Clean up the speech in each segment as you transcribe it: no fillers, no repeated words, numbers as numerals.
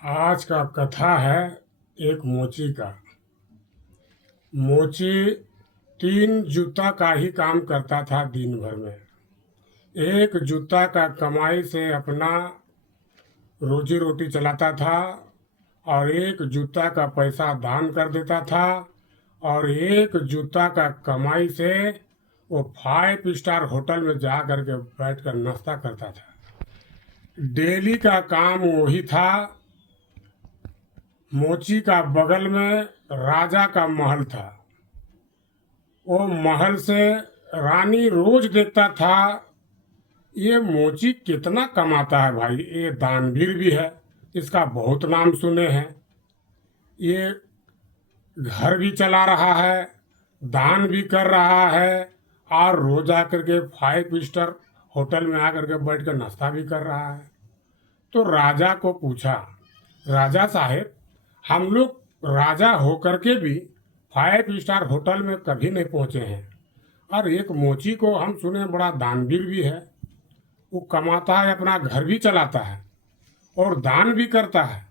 आज का कथा है एक मोची का। मोची 3 जूता का ही काम करता था दिन भर में। एक जूता का कमाई से अपना रोजी रोटी चलाता था और एक जूता का पैसा दान कर देता था और एक जूता का कमाई से वो 5 स्टार होटल में जा करके बैठ कर नाश्ता करता था। डेली का काम वही था। मोची का बगल में राजा का महल था। वो महल से रानी रोज देखता था, ये मोची कितना कमाता है भाई, ये दानवीर भी है, इसका बहुत नाम सुने हैं, ये घर भी चला रहा है, दान भी कर रहा है और रोज आकर के 5 स्टार होटल में आकर के बैठ कर नाश्ता भी कर रहा है। तो राजा को पूछा, राजा साहेब, हम लोग राजा होकर के भी 5 स्टार होटल में कभी नहीं पहुंचे हैं और एक मोची को हम सुने बड़ा दानवीर भी है, वो कमाता है, अपना घर भी चलाता है और दान भी करता है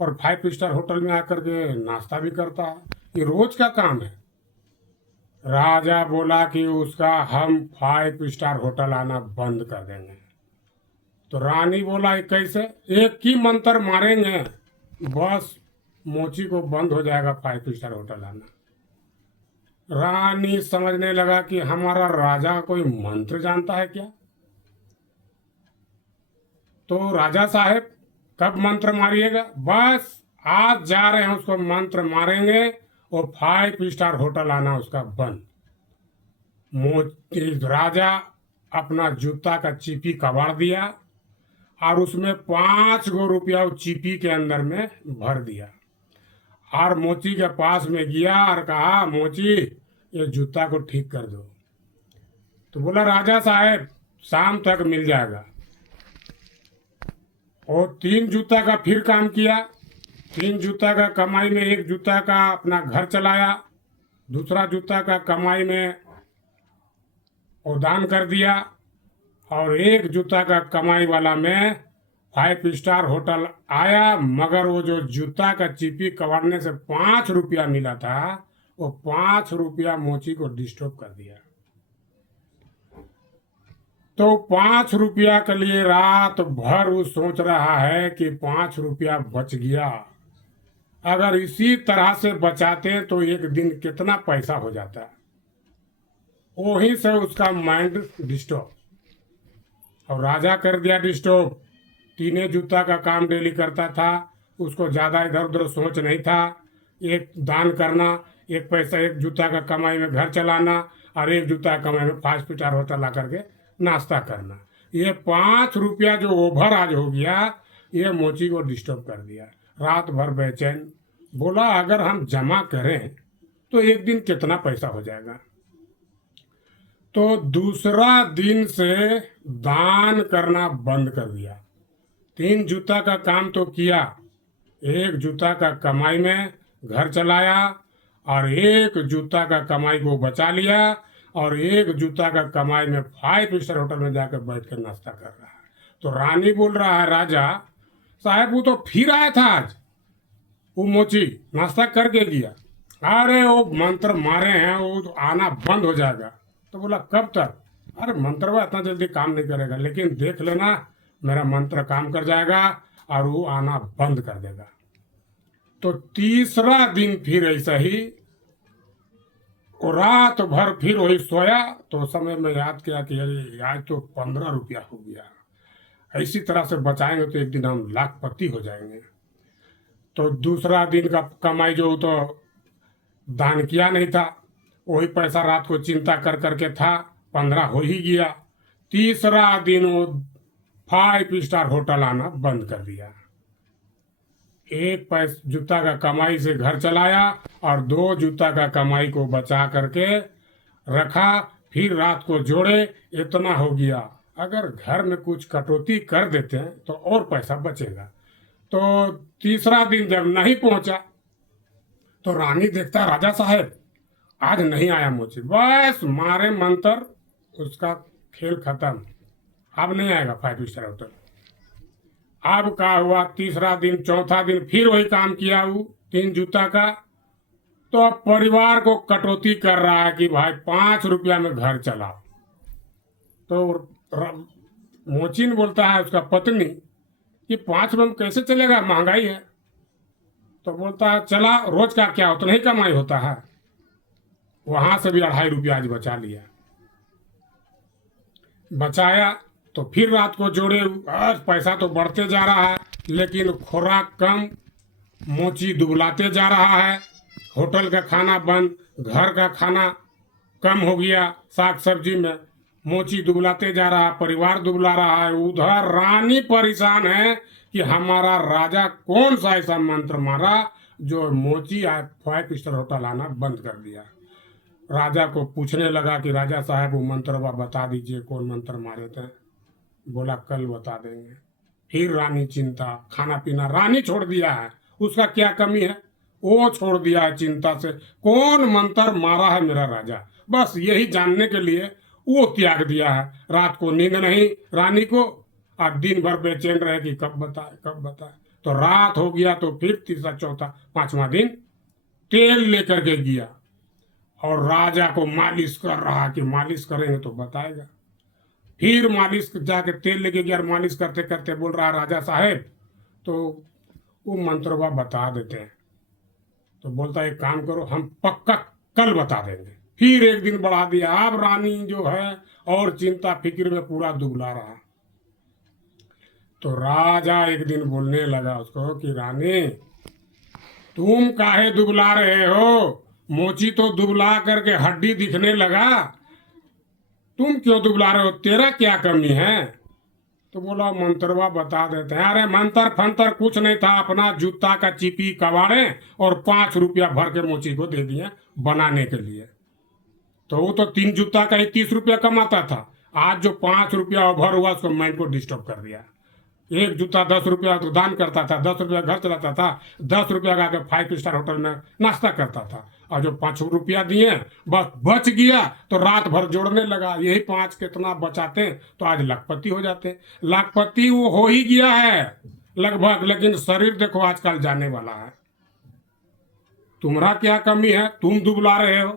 और 5 स्टार होटल में आकर के नाश्ता भी करता है, ये रोज का काम है। राजा बोला कि उसका हम 5 स्टार होटल आना बंद कर देंगे। तो रानी बोला, "ये कैसे?" एक ही मंत्र मारेंगे बस मोची को बंद हो जाएगा 5 स्टार होटल आना। रानी समझने लगा कि हमारा राजा कोई मंत्र जानता है क्या। तो राजा साहेब, कब मंत्र मारिएगा? बस आज जा रहे हैं, उसको मंत्र मारेंगे, वो 5 स्टार होटल आना उसका बंद। राजा अपना जूता का चिपी कबाड़ दिया और उसमें 5 गो रुपया उस चिपी के अंदर में भर दिया और मोची के पास में गया और कहा, मोची, ये जूता को ठीक कर दो। तो बोला, राजा साहेब, शाम तक मिल जाएगा। और 3 जूता का फिर काम किया। 3 जूता का कमाई में एक जूता का अपना घर चलाया, दूसरा जूता का कमाई में वो दान कर दिया और एक जूता का कमाई वाला में 5 स्टार होटल आया, मगर वो जो जूता का चिपी कबाड़ने से 5 रुपया मिला था, वो 5 रुपया मोची को डिस्टर्ब कर दिया। तो 5 रुपया के लिए रात भर वो सोच रहा है कि 5 रुपया बच गया, अगर इसी तरह से बचाते तो एक दिन कितना पैसा हो जाता। वहीं से उसका माइंड डिस्टर्ब और राजा कर दिया डिस्टर्ब। 3 जूता का काम डेली करता था, उसको ज़्यादा इधर उधर सोच नहीं था। एक दान करना, एक पैसा, एक जूता का कमाई में घर चलाना और एक जूता का कमाई में 5 स्टार होटल ला करके नाश्ता करना। ये 5 रुपया जो ओवर आज हो गया, ये मोची को डिस्टर्ब कर दिया। रात भर बेचैन, बोला अगर हम जमा करें तो एक दिन कितना पैसा हो जाएगा। तो दूसरा दिन से दान करना बंद कर दिया। 3 जूता का काम तो किया, एक जूता का कमाई में घर चलाया और एक जूता का कमाई को बचा लिया और एक जूता का कमाई में 5 स्टार होटल में जाकर बैठ कर नाश्ता कर रहा है। तो रानी बोल रहा है, राजा साहब, वो तो फिर आया था आज, वो मोची नाश्ता करके गया। अरे वो मंत्र मारे हैं, वो तो आना बंद हो जाएगा। तो बोला, कब तक? अरे मंत्र वो इतना जल्दी काम नहीं करेगा, लेकिन देख लेना, मेरा मंत्र काम कर जाएगा और वो आना बंद कर देगा। तो तीसरा दिन फिर ऐसा ही, और रात भर फिर वही सोया। तो उस समय में याद किया कि अरे आज तो 15 रुपया हो गया, इसी तरह से बचाएंगे तो एक दिन हम लाखपति हो जाएंगे। तो दूसरा दिन का कमाई जो तो दान किया नहीं था, वही पैसा रात को चिंता कर करके था, 15 हो ही गया। तीसरा दिन वो 5 स्टार होटल आना बंद कर दिया। एक जूता का कमाई से घर चलाया और 2 जूता का कमाई को बचा करके रखा, फिर रात को जोड़े, इतना हो गया। अगर घर में कुछ कटौती कर देते हैं तो और पैसा बचेगा। तो तीसरा दिन जब नहीं पहुंचा तो रानी देखता, राजा साहब आज नहीं आया मोची, बस मारे मंत्र, उसका खेल खत्म, अब नहीं आएगा 5 स्टार होटल। अब का हुआ, तीसरा दिन चौथा दिन फिर वही काम किया वो 3 जूता का। तो अब परिवार को कटौती कर रहा है कि भाई 5 रुपया में घर चलाओ। तो मोचिन बोलता है उसका पत्नी कि 5 में कैसे चलेगा, महंगाई है। तो बोलता है चला, रोज का क्या उतना ही कमाई होता है। वहां से भी 2.5 रुपया आज बचा लिया। बचाया तो फिर रात को जोड़े, आज पैसा तो बढ़ते जा रहा है लेकिन खुराक कम, मोची दुबलाते जा रहा है। होटल का खाना बंद, घर का खाना कम हो गया, साग सब्जी में मोची दुबलाते जा रहा है, परिवार दुबला रहा है। उधर रानी परेशान है कि हमारा राजा कौन सा ऐसा मंत्र मारा जो मोची 5 स्टार होटल आना बंद कर दिया। राजा को पूछने लगा कि राजा साहब वो मंत्र बता दीजिए, कौन मंत्र मारे थे। बोला कल बता देंगे। फिर रानी चिंता, खाना पीना रानी छोड़ दिया है, उसका क्या कमी है, वो छोड़ दिया है चिंता से, कौन मंत्र मारा है मेरा राजा, बस यही जानने के लिए वो त्याग दिया है। रात को नींद नहीं रानी को, और दिन भर बेचैन रहे कि कब बताए कब बताए। तो रात हो गया तो फिर तीसरा चौथा पांचवा दिन तेल लेकर के गया और राजा को मालिश कर रहा कि मालिश करेंगे तो बताएगा। फिर मालिश जाके तेल लेके गया, मालिश करते करते बोल रहा राजा साहेब तो वो मंत्रवा बता देते हैं। तो बोलता एक काम करो, हम पक्का कल बता देंगे। फिर एक दिन बढ़ा दिया। अब रानी जो है और चिंता फिक्र में पूरा दुबला रहा। तो राजा एक दिन बोलने लगा उसको कि रानी तुम काहे दुबला रहे हो, मोची तो दुबला करके हड्डी दिखने लगा, तुम क्यों दुबला रहे हो, तेरा क्या कमी है। तो बोला मंत्रवा बता देते हैं। अरे मंत्र फंतर कुछ नहीं था, अपना जूता का चिपी कबाड़े और 5 रुपया भर के मोची को दे दिए बनाने के लिए। तो वो तो 3 जूता का ही 30 रुपया कमाता था, आज जो 5 रुपया ओवर हुआ उसको माइंड को डिस्टर्ब कर दिया। 1 जूता 10 रुपया तो दान करता था, 10 रुपया घर चलाता था, 10 रुपया का 5 स्टार होटल में नाश्ता करता था, और जो 5 रुपया दिए बस बच गया तो रात भर जोड़ने लगा। यही 5 कितना बचाते तो आज लाखपति हो जाते। लाखपति वो हो ही गया है लगभग, लेकिन शरीर देखो आजकल जाने वाला है। तुम्हारा क्या कमी है, तुम दुबला रहे हो,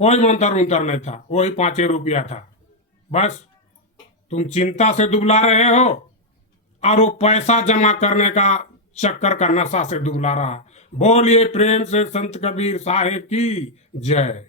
कोई मंत्र उंतर नहीं था, वही 5 रुपया था, बस तुम चिंता से दुबला रहे हो और वो पैसा जमा करने का चक्कर का नशा से दुबला रहा। बोलिए प्रेम से संत कबीर साहेब की जय।